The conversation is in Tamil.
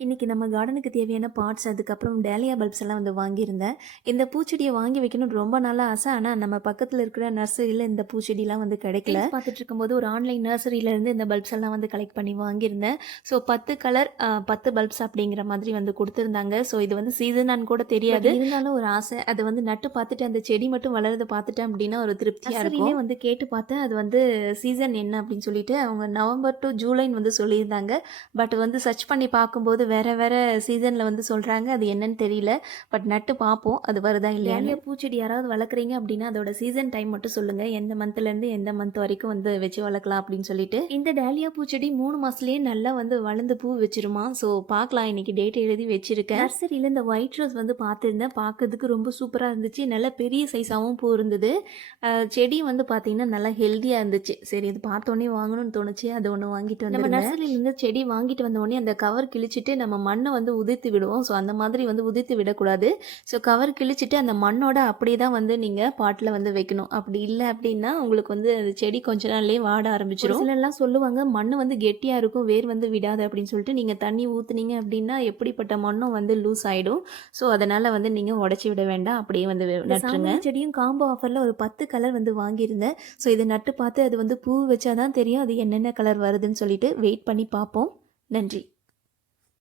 இன்னைக்கு நம்ம கார்டனுக்கு தேவையான பாட்ஸ், அதுக்கப்புறம் டேலியா பல்ப்ஸ் எல்லாம் வந்து வாங்கியிருந்தேன். இந்த பூச்செடிய வாங்கி வைக்கணும்னு ரொம்ப நாளா ஆசை. ஆனா, நம்ம பக்கத்துல இருக்கிற நர்சரியில இந்த பூச்செடிலாம் வந்து கிடைக்கல. பார்த்துட்டு இருக்கும்போது ஒரு ஆன்லைன் நர்சரியிலேருந்து இந்த பல்ப்ஸ் எல்லாம் வந்து கலெக்ட் பண்ணி வாங்கியிருந்தேன். ஸோ 10 கலர் 10 பல்ப்ஸ் அப்படிங்கிற மாதிரி வந்து குடுத்துருந்தாங்க. ஸோ இது வந்து சீசனான்னு கூட தெரியாது. இருந்தாலும் ஒரு ஆசை. அது வந்து நட்டு பார்த்துட்டு அந்த செடி மட்டும் வளர்றத பார்த்துட்டேன் அப்படின்னா ஒரு திருப்தியா இருக்கும். வந்து கேட்டு பார்த்தேன். அது வந்து சீசன் என்ன அப்படின்னு சொல்லிட்டு அவங்க நவம்பர் டூ ஜூலைன்னு வந்து சொல்லியிருந்தாங்க. பட் வந்து சர்ச் பண்ணி பார்க்கும்போது வேற வேற சீசன்ல வந்து சொல்றாங்க. அது என்னன்னு தெரியல. பட் நட்டு பார்ப்போம். அது வருதா இல்லையான்னு. பூச்செடி யாராவது வளர்க்குறீங்க அப்படின்னா, அதோட சீசன் டைம் மட்டும் சொல்லுங்க. எந்த மந்த்லேருந்து எந்த மந்த் வரைக்கும் வந்து வச்சு வளர்க்கலாம் அப்படின்னு சொல்லிட்டு. இந்த டேலியா பூச்செடி 3 மாசத்துலயே நல்லா வந்து வளர்ந்து பூ வச்சிருமா. ஸோ பார்க்கலாம். இன்னைக்கு டேட் எழுதி வச்சிருக்கேன். நர்சரியில இந்த ஒயிட் ரோஸ் வந்து பார்த்துருந்தேன். பார்க்கறதுக்கு ரொம்ப சூப்பரா இருந்துச்சு. நல்ல பெரிய சைஸாவும் பூ இருந்தது. செடி வந்து பார்த்தீங்கன்னா நல்லா ஹெல்தியா இருந்துச்சு. சரி இது பார்த்தோன்னே வாங்கணும்னு தோணுச்சு. அது ஒண்ணு வாங்கிட்டு வந்திருந்தேன். நம்ம நர்சரியிலேருந்து செடி வாங்கிட்டு வந்த உடனே அந்த கவர் கிழிச்சிட்டு நம்ம மண்ணை வந்து உதிர்த்து விடுவோம். ஸோ அந்த மாதிரி வந்து உதிர்த்து விடக்கூடாது. ஸோ கவர் கிழிச்சிட்டு அந்த மண்ணோட அப்படியே தான் வந்து நீங்கள் பாட்டில் வந்து வைக்கணும். அப்படி இல்லை அப்படின்னா உங்களுக்கு வந்து அந்த செடி கொஞ்ச நாள்லேயே வாட ஆரம்பிச்சிடும். சிலர்லாம் சொல்லுவாங்க மண் வந்து கெட்டியாக இருக்கும், வேர் வந்து விடாது அப்படின்னு சொல்லிட்டு நீங்கள் தண்ணி ஊற்றுனீங்க அப்படின்னா எப்படிப்பட்ட மண்ணும் வந்து லூஸ் ஆகிடும். ஸோ அதனால் வந்து நீங்கள் உடச்சி விட வேண்டாம், அப்படியே வந்து நட்டுருங்க. செடியும் காம்போ ஆஃபரில் ஒரு 10 கலர் வந்து வாங்கியிருந்தேன். ஸோ இதை நட்டு பார்த்து அது வந்து பூ வச்சாதான் தெரியும் அது என்னென்ன கலர் வருதுன்னு சொல்லிட்டு வெயிட் பண்ணி பார்ப்போம். நன்றி.